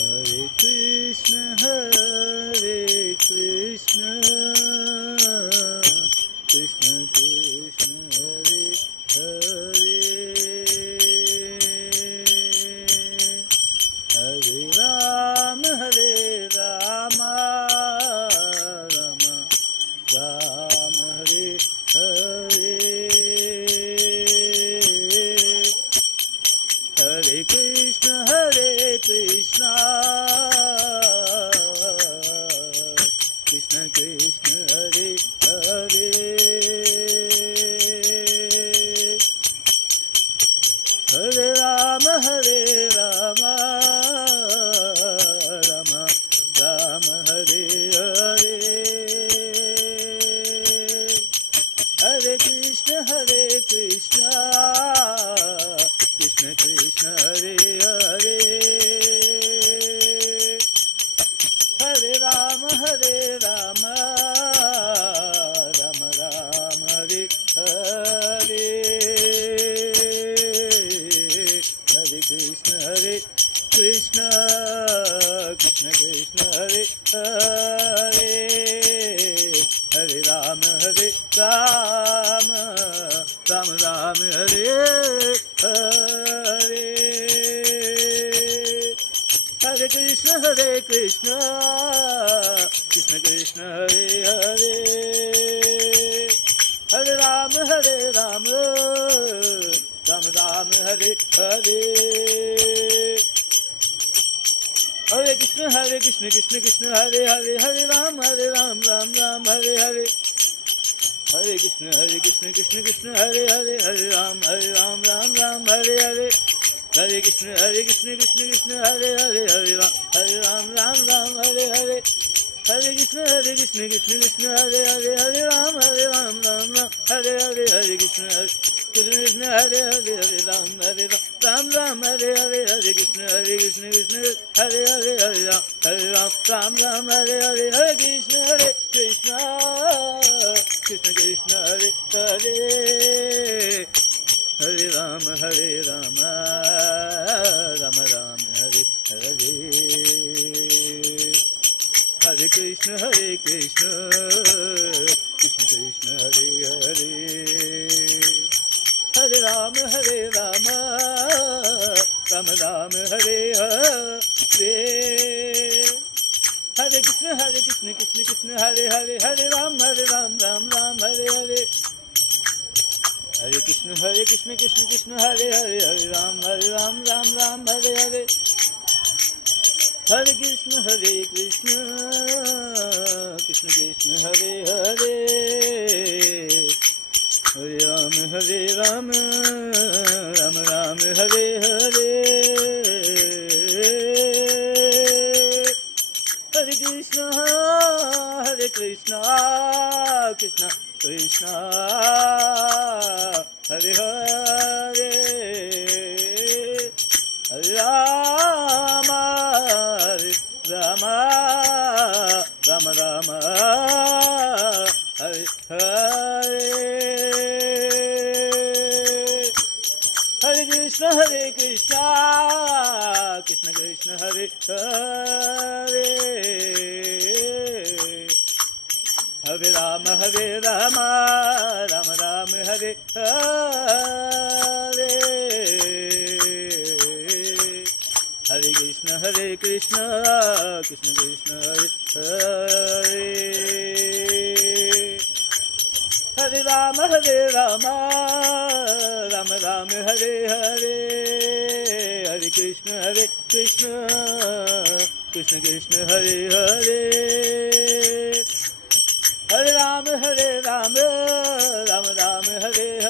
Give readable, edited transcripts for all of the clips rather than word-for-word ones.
Hare Krishna, Krishna Krishna, Hare Hare, Hare Rama, Rama Rama, Hare Hare, Hare Krishna, Krishna Krishna, Hare Hare, Hare Rama, Rama Rama, Hare Hare, Hare Krishna, Krishna Krishna, Hare Hare, Hare Rama, Rama Rama, Hare Hare, Hare Krishna, Krishna Krishna, Hare Hare, Hare Rama, Rama Hare Hare, Hare Krishna, Krishna Krishna, Hare Hare, Hare Rama, Rama Hare Hare, Hare Krishna, Krishna Hare Hare, Hare Rama, Ram Hare Hare, Hare Krishna, Krishna Hare Hare, Hare Ram, Ram Hare Hare, Hare Krishna, Krishna Hare Hare, Hare Ram, Ram Hare Hare, Hare Krishna, Krishna Hare Hare, Hare Ram, Ram Hare Hare, Hare Krishna, Krishna Hare Hare, Hare Ram, Ram Hare Hare, Hare Krishna, Krishna Hare Hare, Hare Ram, Ram Hare Hare, Hare Krishna, Krishna Hare Hare, Hare Rama, Rama Hare Hare, Hare Krishna, Krishna Hare Hare, Hare Rama, Rama Hare Hare, Hare Krishna, Krishna Hare Hare, Hare Ram, Ram Hare Hare, Hare Krishna, Krishna Hare Hare, Hare Ram, Ram Hare Hare, Hare Krishna, Krishna Hare Hare, Hare Ram, Ram Hare Hare, Hare Krishna, Krishna Hare Hare, Hare Rama, Rama Hare Hare, Hare Krishna, Krishna Hare Hare, Hare Rama, Rama Hare Hare,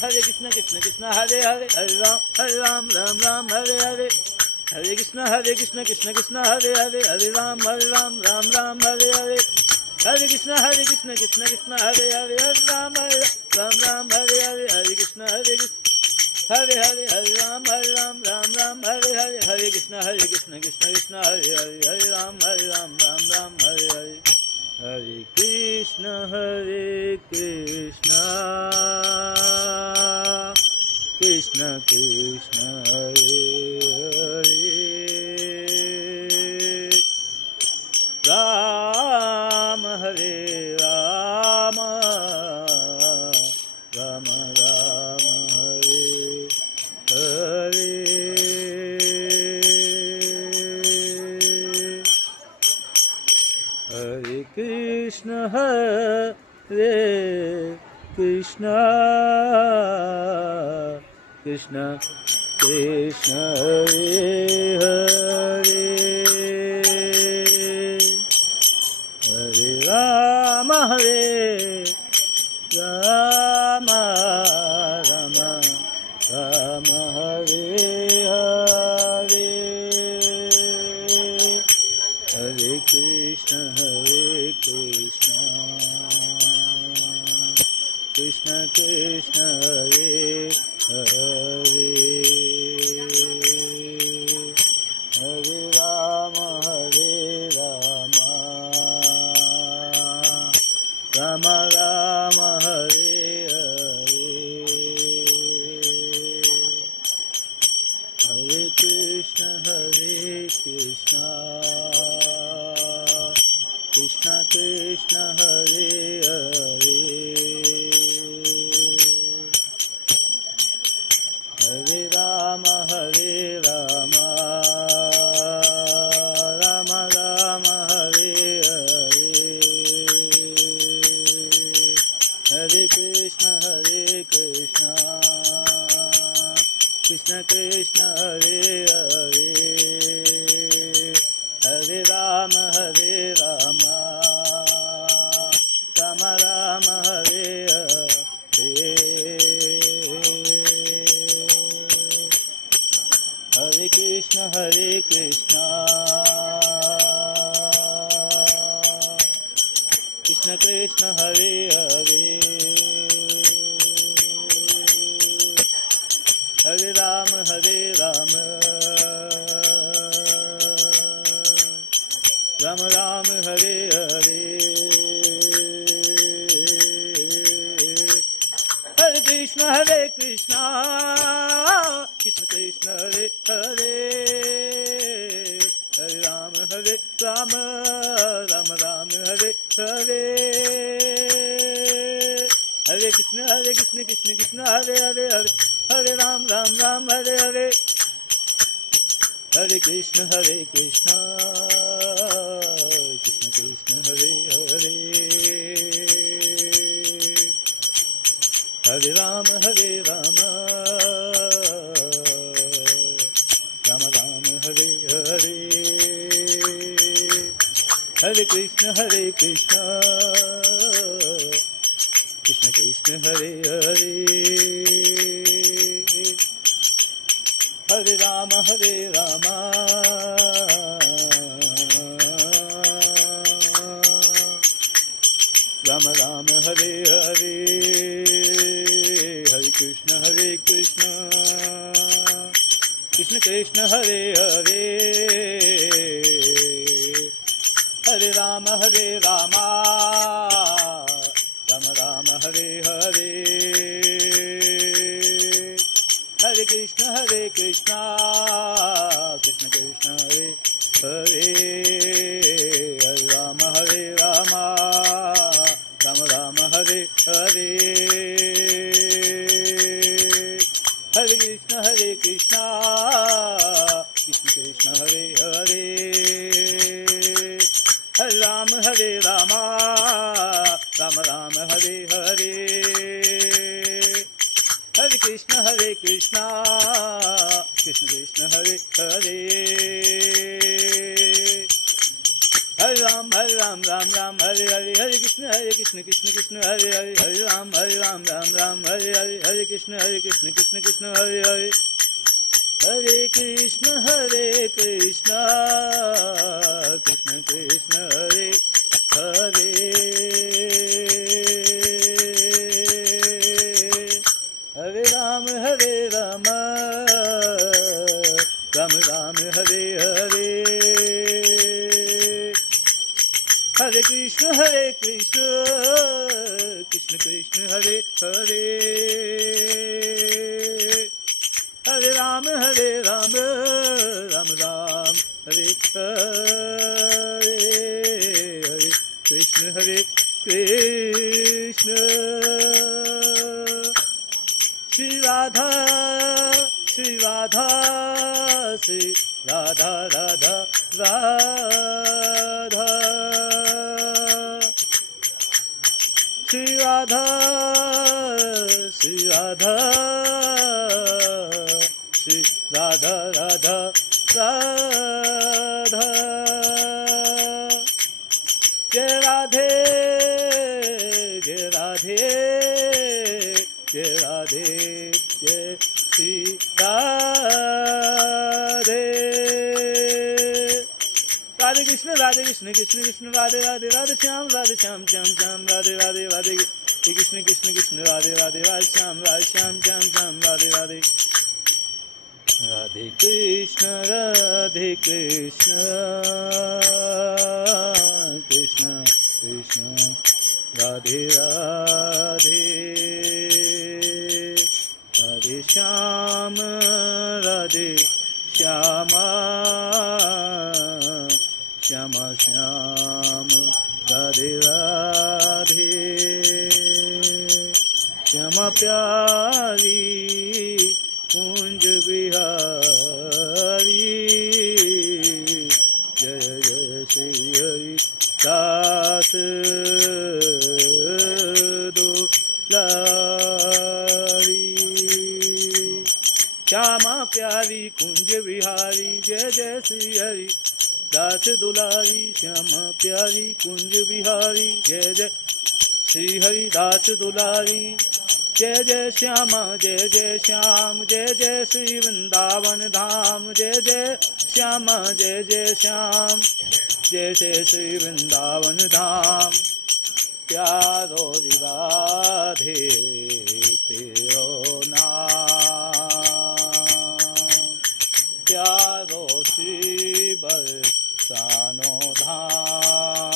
Hare Krishna, Krishna Hare Hare, Hare Rama, Rama Hare Hare, Hare Krishna, Krishna Hare Hare, Hare Rama, Rama Hare Hare, Hare Krishna, Krishna Hare Hare, Hare Ram, Ram Hare Hare, Hare Krishna, Krishna Hare Hare, Hare Ram, Ram Hare Hare, Hare Krishna, Krishna Hare Hare, Hare Ram, Ram Hare Hare, Hare Krishna, Hare Ram, Ram Hare Hare, Hare Krishna, Krishna Hare Hare, Hare Ram, Ram Hare Hare, Hare Krishna, Krishna Krishna Hare Hare Krishna Hare Krishna Krishna Krishna Hare Hare Hare Rama Hare Rama Rama Rama Hare Hare Hare Krishna Krishna Krishna Hare Hare Hare Rama Rama Rama Hare Hare Hare Krishna Krishna Krishna Hare Hare Hare Rama Rama Rama Hare Hare Hare Krishna Krishna Krishna Hare Hare Hare Rama Rama Rama Hare Hare Hare Krishna Krishna Krishna Hare Hare Hare Rama Rama Rama Hare Hare Hare Krishna Krishna Krishna Hare Hare Hare Rama Rama Rama Hare Hare Hare Krishna Krishna Krishna Hare Hare Hare Ram Ram Hare Hare Hare Krishna Krishna Krishna Hare Hare Hare Rama Rama Rama Hare Hare Hare Krishna Krishna Krishna Hare Hare Hare Rama Rama Rama Hare Hare Hare Krishna Krishna Krishna Hare Hare Hare Rama Rama Rama Hare Hare Hare Krishna Krishna Krishna Hare Hare Hare Rama Rama Rama Hare Hare Hare Krishna Krishna Krishna Hare Hare Hare Rama Rama Rama Hare Hare Hare Krishna Krishna Hare Hare Hare Ram Hare Hare Hare Krishna Krishna Hare Hare Hare Ram Hare Hare Hare Krishna Krishna Hare Hare Hare Krishna Krishna Krishna Hare Hare Hare Ram Rama Ram Hare Hare Hare Krishna Krishna Hare Hare Hare Ram Ram Hare Hare Hare Krishna Krishna Shri Radha Shri Radha Shri Radha Radha Radha Shri Radha Shri Radha Shri Radha Radha Radha Jai Radhe Jai Radhe Jai Radhe Jai Shri Radhe Radhe Krishna Krishna Krishna Radhe Radhe Radhe Shyam Shyam Shyam Radhe Radhe Radhe Krishna Krishna Krishna Radhe Radhe Radhe Shyam Shyam Shyam Radhe Radhe Radhe Krishna Krishna Krishna Radhe Radhe Radhe Shyam Radhe Shyama Shyama Shyam Radhe Radhe Shyama Pyari Kunj Bihari Jaya Jaya Shri Hari Das Dulari Shyama Pyari Kunj Bihari Jaya Jaya Shri Hari Das Dulari Shyama Pyari Kunj Bihari Jaya Jaya Shri Hari Das Dulari Jai Jai Shyama Jai Jai Shyam Jai Jai Shri Vrindavan Dham Jai Jai Shyama Jai Jai Shyam Jai Jai Shri Vrindavan Dham Pyaro Radhe Tero Naam Pyaro Shri Barsano Dham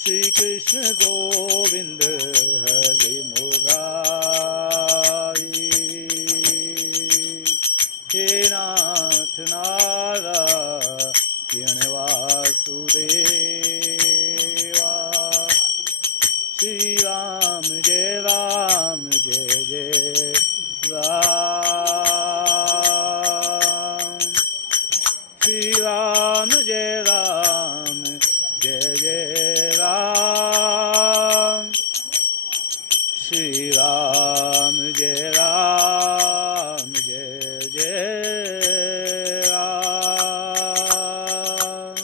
Shri Krishna Govind Hari Murari He Nath Narayana Vasudeva Shri Ram Jai Ram Jai Jai Ram Shri Ram Jai Ram Jai Jai Ram Shri Ram Jai Ram Jai Jai Ram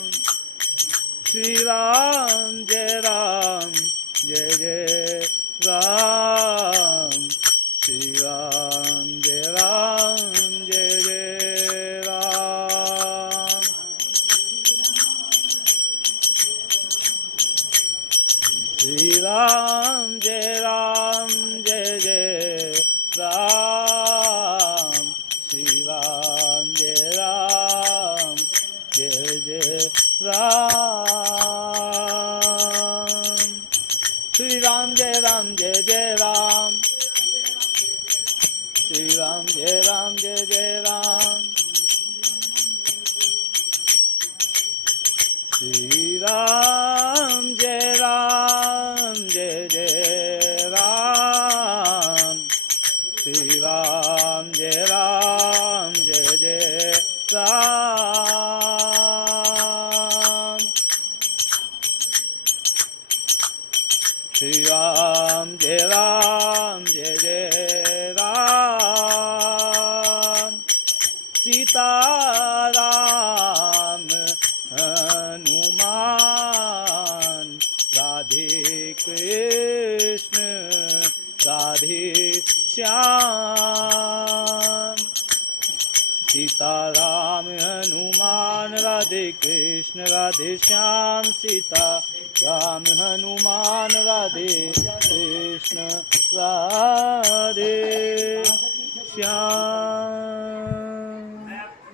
Shri Ram Jai Ram Jai Jai Ram Shri Ram Jai Ram Jai Jai Ram Shri Ram Jai Ram Jai Jai Ram Shri Ram Jai Ram Jai Jai Ram Shri Ram Jai Ram Jai Jai Ram Shri Ram Jai Ram Jai Jai Ram Shri Ram Jai Ram Jai Jai Ram Shri Ram Jai Ram Jai Jai Ram Shri Ram Jai Ram Jai Jai Ram Sita Ram Hanuman Radhe Krishna Radhe Shyam Sita Ram Hanuman Radhe Krishna Radhe Shyam Sita Ram Hanuman Radhe Krishna Radhe Shyam